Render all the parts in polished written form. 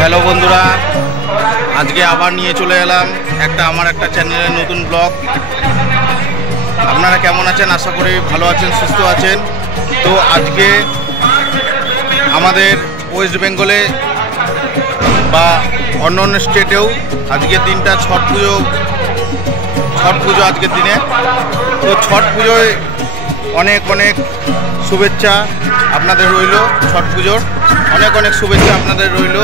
Hello বন্ধুরা, আজকে আবার নিয়ে চলে এলাম আমার একটা চ্যানেলের নতুন ব্লগ। আপনারা কেমন আছেন? আশা করি ভালো আছেন, সুস্থ আছেন। তো আজকে আমাদের ওয়েস্ট বেঙ্গলে বা অন্য অন্য স্টেটেও আজকের দিনটা ছট পুজো আজকের দিনে। তো ছট পুজোয় অনেক অনেক শুভেচ্ছা আপনাদের রইল, ছট পুজোর অনেক অনেক শুভেচ্ছা আপনাদের রইল।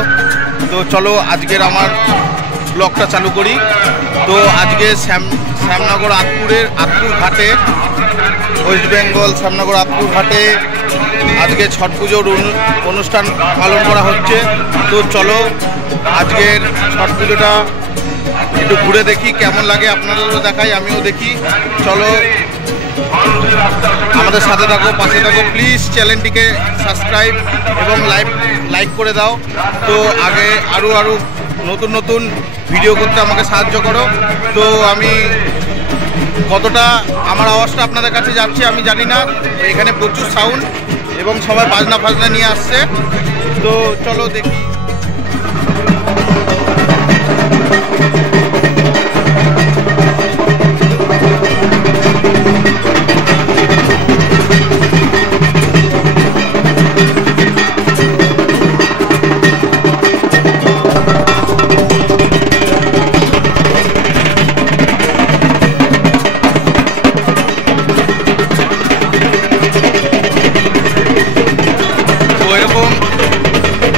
তো চলো আজকের আমার ব্লগটা চালু করি। তো আজকে শ্যামনগর আতপুর ঘাটে, ওয়েস্ট বেঙ্গল শ্যামনগর আতপুর ঘাটে আজকে ছট পুজোর অনুষ্ঠান পালন করা হচ্ছে। তো চলো আজকের ছট পুজোটা একটু ঘুরে দেখি, কেমন লাগে আপনাদেরও দেখাই, আমিও দেখি। চলো আমাদের সাথে থাকো, পাশে থাকো। প্লিজ চ্যানেলটিকে সাবস্ক্রাইব এবং লাইক করে দাও। তো আগে আরও নতুন নতুন ভিডিও করতে আমাকে সাহায্য করো। তো আমি কতটা আমার আওয়াজটা আপনাদের কাছে যাচ্ছে আমি জানি না, এখানে প্রচুর সাউন্ড এবং সবাই বাজনা নিয়ে আসছে। তো চলো দেখি।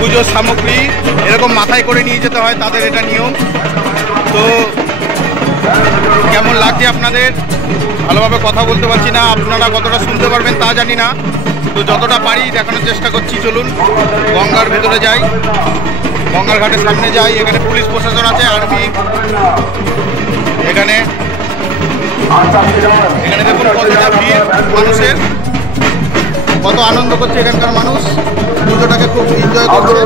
পুজোর সামগ্রী এরকম মাথায় করে নিয়ে যেতে হয়, তাদের এটা নিয়ম। তো কেমন লাগছে আপনাদের? ভালোভাবে কথা বলতে পারছি না, আপনারা কতটা শুনতে পারবেন তা জানি না। তো যতটা পারি দেখানোর চেষ্টা করছি। চলুন গঙ্গার ভেতরে যাই, গঙ্গার ঘাটের সামনে যাই। এখানে পুলিশ প্রশাসন আছে, আর্মি। এখানে দেখুন কতটা ভিড় মানুষের, কত আনন্দ করছে এখানকার মানুষ, পুজোটাকে খুব এনজয় করছে।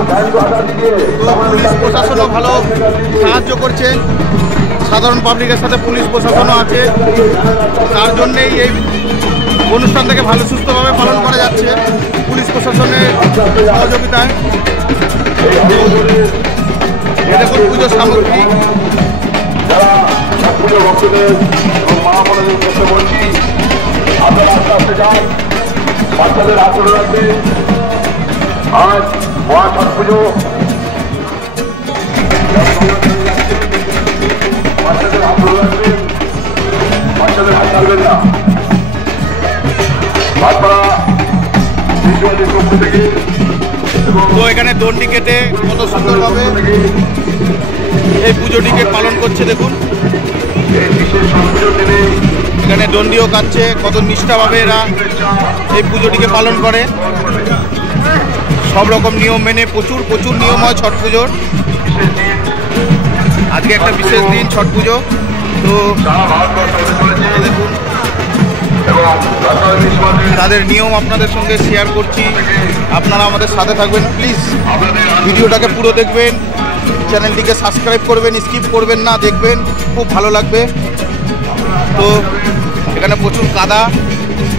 তো পুলিশ প্রশাসনও ভালো সাহায্য করছে, সাধারণ পাবলিকের সাথে পুলিশ প্রশাসনও আছে। তার জন্যেই এই অনুষ্ঠানটাকে ভালো সুস্থভাবে পালন করা যাচ্ছে পুলিশ প্রশাসনের সহযোগিতায়। দেখুন পুজোর সামগ্রী। বাচ্চাদের আচরণ রাখবে। আজ মহা ছট পুজো, বাচ্চাদের আচরণ রাখবে, বাচ্চাদের হাত ছাড়বেন না। তো এখানে দণ্ডি কেটে কত সুন্দরভাবে এই পুজোটিকে পালন করছে। দেখুন এখানে দণ্ডিও কাটছে, কত নিষ্ঠাভাবে এরা এই পুজোটিকে পালন করে। সব রকম নিয়ম মেনে প্রচুর নিয়ম হয় ছট পুজোর। আজকে একটা বিশেষ দিন ছট পুজো। তো দেখুন তাদের নিয়ম আপনাদের সঙ্গে শেয়ার করছি, আপনারা আমাদের সাথে থাকবেন। প্লিজ ভিডিওটাকে পুরো দেখবেন, চ্যানেলটিকে সাবস্ক্রাইব করবেন, স্কিপ করবেন না, দেখবেন, খুব ভালো লাগবে। তো এখানে প্রচুর কাদা,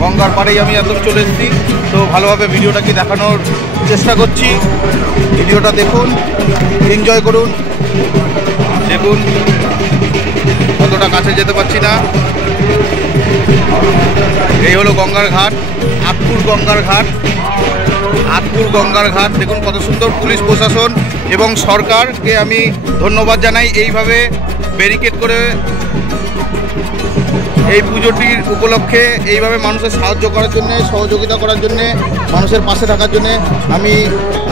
গঙ্গার পাড়েই আমি একদম চলে এসেছি। তো ভালোভাবে ভিডিওটাকে দেখানোর চেষ্টা করছি। ভিডিওটা দেখুন, এনজয় করুন। দেখুন কতটা কাছে যেতে পারছি না। এই হলো গঙ্গার ঘাট, আতপুর গঙ্গার ঘাট। দেখুন কত সুন্দর। পুলিশ প্রশাসন এবং সরকারকে আমি ধন্যবাদ জানাই, এইভাবে ব্যারিকেড করে এই পুজোটির উপলক্ষে এইভাবে মানুষের সাহায্য করার জন্য, সহযোগিতা করার জন্য, মানুষের পাশে থাকার জন্য আমি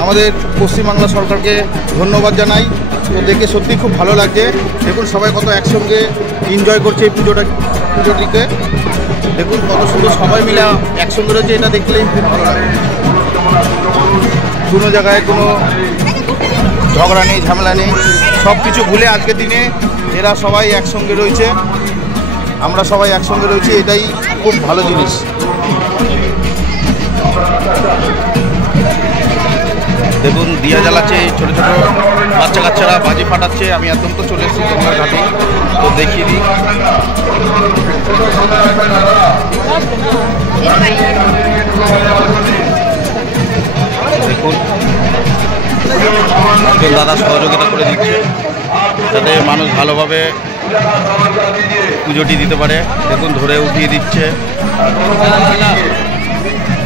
আমাদের পশ্চিমবাংলা সরকারকে ধন্যবাদ জানাই। তো দেখে সত্যি খুব ভালো লাগছে। দেখুন সবাই কত একসঙ্গে এনজয় করছে এই পুজোটিকে। দেখুন কত সুন্দর সবাই মিলে একসঙ্গে রয়েছে, এটা দেখলেই খুব ভালো লাগে। কোনো জায়গায় কোনো ঝগড়া নেই, ঝামেলা নেই, সব কিছু ভুলে আজকের দিনে এরা সবাই একসঙ্গে রয়েছে, আমরা সবাই একসঙ্গে রয়েছি, এটাই খুব ভালো জিনিস। দেখুন দিয়া জ্বালাচ্ছে, ছোট ছোট বাচ্চা কাচ্চারা বাজি ফাটাচ্ছে। আমি একদম তো চলে এসেছি গঙ্গার ঘাটে, তো দেখিয়ে দিই। দেখুন একজন দাদা সহযোগিতা করে দিচ্ছে যাতে মানুষ ভালোভাবে পুজোটি দিতে পারে। দেখুন ধরে উঠিয়ে দিচ্ছে,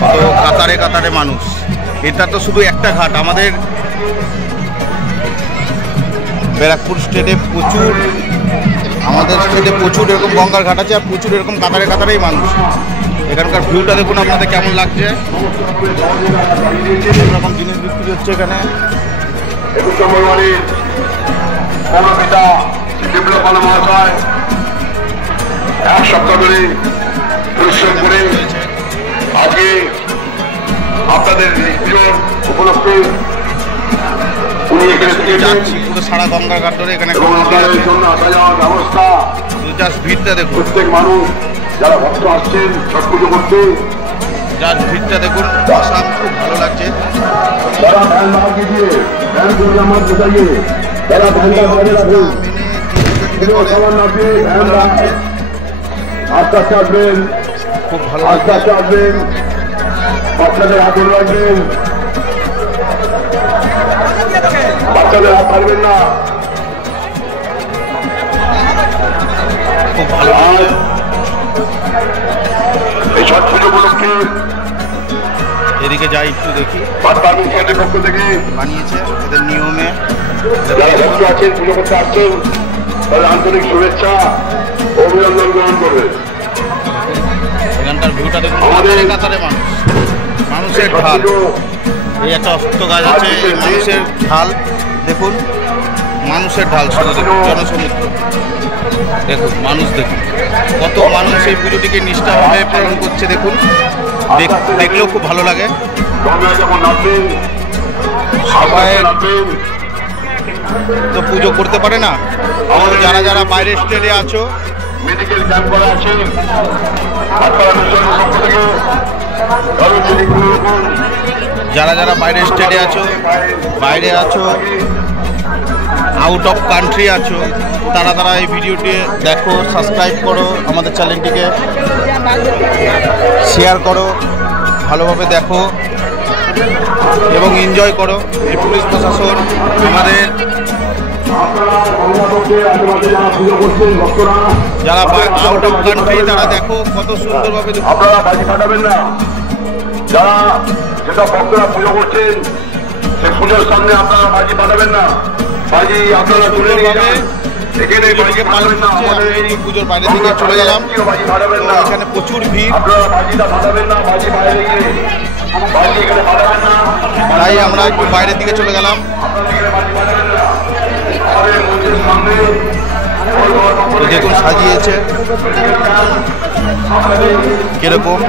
কত কাতারে কাতারে মানুষ। এটা তো শুধু একটা ঘাট, আমাদের ব্যারাকপুর স্টেটে প্রচুর, আমাদের স্টেটে প্রচুর এরকম গঙ্গার ঘাট আছে আর প্রচুর এরকম কাতারে কাতারেই মানুষ। এখানকার ভিউটা দেখুন আপনাদের কেমন লাগছে। এরকম জিনিস বিক্রি হচ্ছে এখানে। এক সপ্তাহ ধরে পরিশ্রম করে আজকে আপনাদের উপলক্ষে উনি এখানে যাচ্ছি পুরো সারা গঙ্গার ঘাট ধরে এখানে ব্যবস্থা। জাস্ট ভিড়টা দেখুন, প্রত্যেক মানুষ যারা ভক্ত আসছেন ছট পুজো করতে, জাস্ট ভিড়টা দেখুন, আসাম খুব ভালো লাগছে। তারা ভ্যান বাবাকে দিয়ে ভ্যান করে আমার বোঝাইয়ে তারা ভ্যানটা বাজে রাখুন, খাবার না পেয়ে ভ্যান আস্তে আস্তে আসবেন, খুব ভালো আস্তে লাগছে। আস্তে আসবেন, বাচ্চাদের হাত ধরে রাখবেন, বাচ্চাদের হাত ছাড়বেন না। খুব ভালো আর এই ছট পুজো উপলক্ষে এদিকে যাই একটু দেখি, বার্তা মিশনের পক্ষ থেকে বানিয়েছে এদের নিয়মে। যারা ভক্ত আছেন পুজো করতে আসছেন তাদের আন্তরিক শুভেচ্ছা ও অভিনন্দন গ্রহণ করবে। এখানকার ভিউটা দেখুন, আমাদের কাতারে কাতারে মানুষ, মানুষের ছট ঢাল। পুজো এই একটা অস্ত গাছ আছে, এই মানুষের ঢাল দেখুন, মানুষের ঢাল শুধু দেখুন, জনসমুদ্র দেখুন, মানুষ দেখুন, কত মানুষ এই পুজোটিকে নিষ্ঠাভাবে পালন করছে দেখুন। দেখলেও খুব ভালো লাগে। গঙ্গায় যখন নামবেন সবাই নামবেন, তো পুজো করতে পারে না, যারা যারা বাইরের স্টেটে আছো, মেডিকেল ক্যাম্প করা আছে আপনারা মিশনের পক্ষ থেকে কারণ যদি কোনো রকম যারা যারা বাইরের স্টেটে আছো, বাইরে আছো, আউট অফ কান্ট্রি আছো, তারা তারা এই ভিডিওটি দেখো, সাবস্ক্রাইব করো, আমাদের চ্যানেলটিকে শেয়ার করো, ভালোভাবে দেখো এবং এনজয় করো। এই পুলিশ প্রশাসন আমাদের আপনারা গঙ্গাপক্ষে আশেপাশে যারা পুজো করছেন ভক্তরা যারা আউট অফ কান্ট্রি তারা দেখো কত সুন্দরভাবে আপনারা বাজি ফাটাবেন না। যারা যেটা ভক্তরা পুজো করছেন সে পুজোর সামনে আপনারা বাজি ফাটাবেন না। বাজি আপনারা তুলে নিয়ে যান, এখানে বাজি পুজোটিকে পালন ফাটাবেন না। করছে। আমাদের আমি এই পুজোর বাইরে থেকে চলে গেলাম, বাজি ফাটাবেন তো না। এখানে প্রচুর ভিড়, আপনারা বাজিটা ফাটাবেন না, বাজি বাইরে গিয়ে বাজি এখানে ফাটাবেন না। তাই আমরা একটু বাইরের দিকে চলে গেলাম। আপনারা এখানে বাজি ফাটাবেন না। আমাদের মন্দিরের সামনে তো দেখুন সাজিয়েছে কিরকম।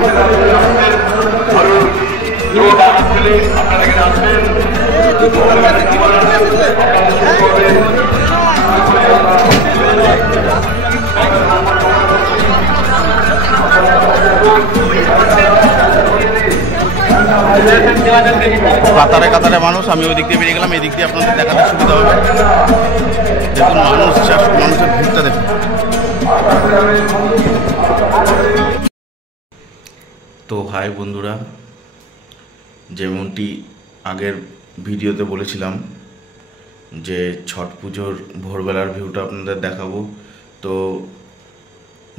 কাতারে কাতারে মানুষ। আমি ওই দিক দিয়ে বেরিয়ে গেলাম, এই দিক দিয়ে আপনাদের দেখাতে সুবিধা হবে। দেখুন মানুষ, মানুষের ভিড়টা দেখুন। তো হাই বন্ধুরা, যেমনটি আগের ভিডিওতে বলেছিলাম যে ছট পুজোর ভোরবেলার ভিউটা আপনাদের দেখাবো, তো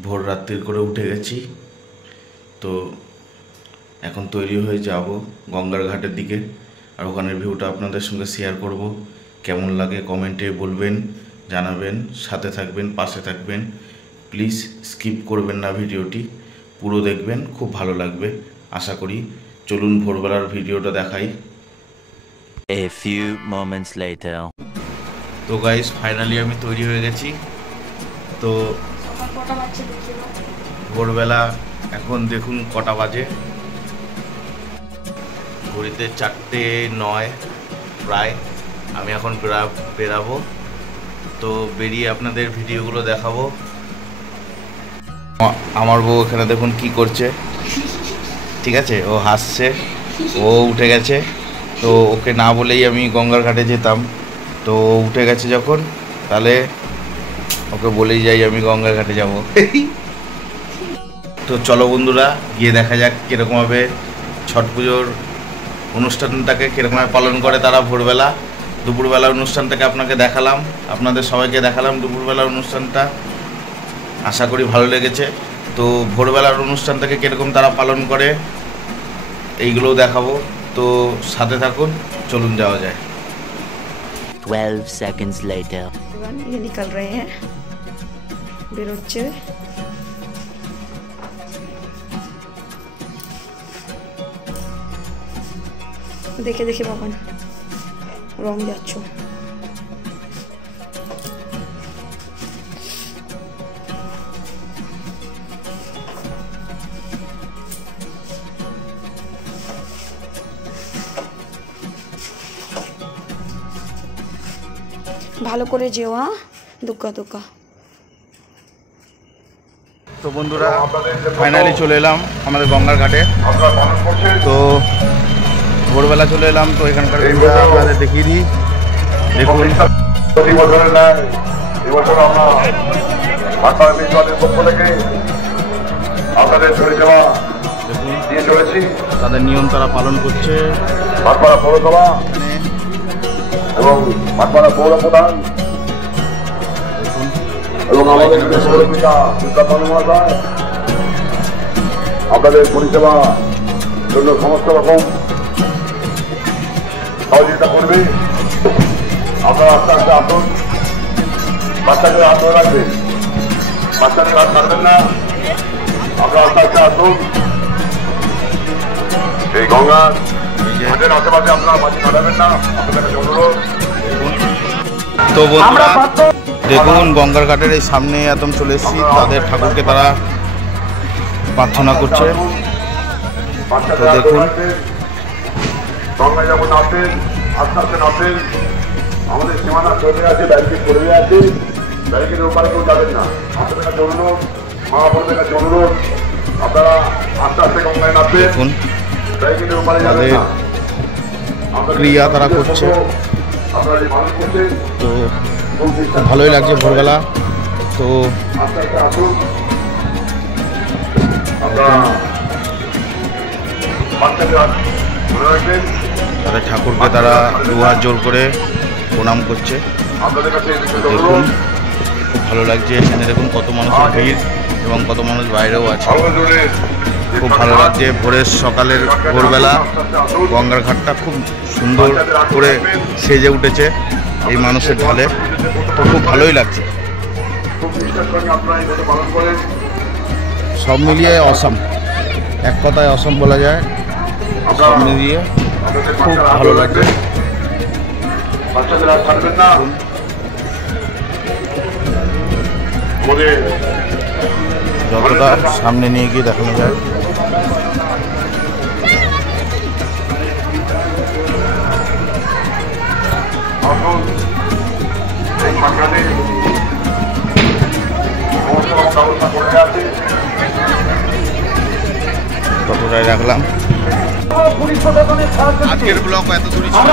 ভোর রাত্রির করে উঠে গেছি। তো এখন তৈরি হয়ে যাব গঙ্গার ঘাটের দিকে, আর ওখানের ভিউটা আপনাদের সঙ্গে শেয়ার করব। কেমন লাগে কমেন্টে বলবেন, জানাবেন, সাথে থাকবেন, পাশে থাকবেন। প্লিজ স্কিপ করবেন না, ভিডিওটি পুরো দেখবেন, খুব ভালো লাগবে আশা করি। চলুন ভোরবেলার ভিডিওটা দেখাই। A few moments later. তো গাইস ফাইনালি আমি তৈরি হয়ে গেছি। তো ভোরবেলা এখন দেখুন কটা বাজে, ঘড়িতে 4:09 প্রায়। আমি এখন বেরাবো, তো বেরিয়ে আপনাদের ভিডিওগুলো দেখাবো। আমার বউ এখানে দেখুন কি করছে, ঠিক আছে, ও হাসছে, ও উঠে গেছে। তো ওকে না বলেই আমি গঙ্গার ঘাটে যেতাম, তো উঠে গেছে যখন, তাহলে ওকে বলেই যাই আমি গঙ্গার ঘাটে যাব। তো চলো বন্ধুরা, গিয়ে দেখা যাক কীরকমভাবে ছট পুজোর অনুষ্ঠানটাকে কীরকমভাবে পালন করে তারা ভোরবেলা। দুপুরবেলার অনুষ্ঠানটাকে আপনাকে দেখালাম, আপনাদের সবাইকে দেখালাম দুপুরবেলার অনুষ্ঠানটা। আশা করি ভালো লেগেছে। তো ভোরবেলার অনুষ্ঠানটাকে কীরকম তারা পালন করে এইগুলোও দেখাবো। তো সাথে থাকুন, চলুন যাওয়া যায়। 12 seconds later. ये निकल रहे हैं बेरोचे। देखे देखे बाबन रंग যাচ্ছ। ভালো করে যেও, দুক্কা দুক্কা। তো বন্ধুরা, ফাইনালি চলে এলাম আমাদের গঙ্গার ঘাটে। তো ভোরবেলা চলে এলাম। তো এখানকার আপনাদের দেখিয়ে দিই। দেখুন, তাদের নিয়ম তারা পালন করছে। এবং ভাটপাড়া পৌর প্রধান এবং আমাদের আপনাদের পরিষেবা জন্য সমস্ত রকম সহযোগিতা করবে। আপনারা আস্তে আস্তে আসুন, বাচ্চাদের হাত ধরে রাখবেন, বাচ্চাদের হাত ছাড়বেন না। আপনারা আস্তে আস্তে আসুন। এই গঙ্গার ঘাটের আশেপাশে আপনারা বাজি কাটাবেন না, আপনাদের কাছে অনুরোধ। তো বন্ধুরা দেখুন, গঙ্গার ঘাটের এই সামনে একদম চলে এসেছি। তাদের ঠাকুরকে তারা প্রার্থনা করছে। তো দেখুন, গঙ্গায় যখন নামবেন আস্তে আস্তে নামবেন। আমাদের সীমানা চলে আছে, ব্যারিকেড করে আছে, ব্যারিকেডের ওপারে কেউ যাবেন না। আপনাদের কাছে অনুরোধ, মা বোনদের কাছে অনুরোধ, আপনারা আস্তে আস্তে গঙ্গায় নামবেন, দেখুন ব্যারিকেডের ওপারে যাবেন তাদের না। ক্রিয়া তারা করছে। আপনারা যে মানুষ করছেন তো খুব ভালোই লাগছে ভোরবেলা। তো আস্তে আস্তে আসুন। আপনারা বাচ্চাদের হাত ধরে রাখবেন। তাদের ঠাকুরকে তারা দুহাত জোর করে প্রণাম করছে। আপনাদের কাছে দেখুন, খুব ভালো লাগছে। এখানে দেখুন কত মানুষের ভিড় এবং কত মানুষ বাইরেও আছে। খুব ভালো লাগছে। ভোরের সকালের ভোরবেলা গঙ্গার ঘাটটা খুব সুন্দর করে সেজে উঠেছে এই মানুষের ঢালে। তো খুব ভালোই লাগছে। সব মিলিয়ে অসম, এক কথায় অসম বলা যায়। সব মিলিয়ে খুব ভালো লাগছে। বাচ্চাদের আর ছাড়বেন না। যতটা সামনে নিয়ে গিয়ে দেখানো যায়। ততটাই রাখলাম। আজকের ব্লগ এত দূরই ছিল।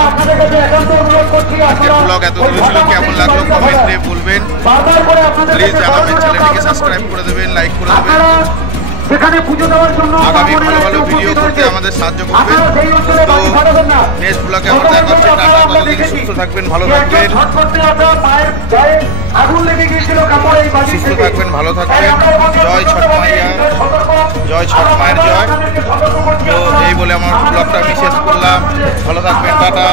আজকের ব্লগ এত দূরই ছিল। কেমন লাগলো কমেন্টে বলবেন, প্লিজ জানাবেন। চ্যানেলটিকে সাবস্ক্রাইব করে দেবেন, লাইক করে দেবেন। আগামী ভালো ভালো ভিডিও করতে আমাদের সাহায্য করবেন। তো নেক্সট ব্লগে আমরা দেখা হচ্ছে। টাটা, ততদিন সুস্থ থাকবেন, ভালো থাকবেন, সুস্থ থাকবেন, ভালো থাকবেন। জয় ছট মাইয়া, জয় ছট মায়ের জয়। তো এই বলে আমার ব্লগটা আমি শেষ করলাম। ভালো থাকবেন, টাটা।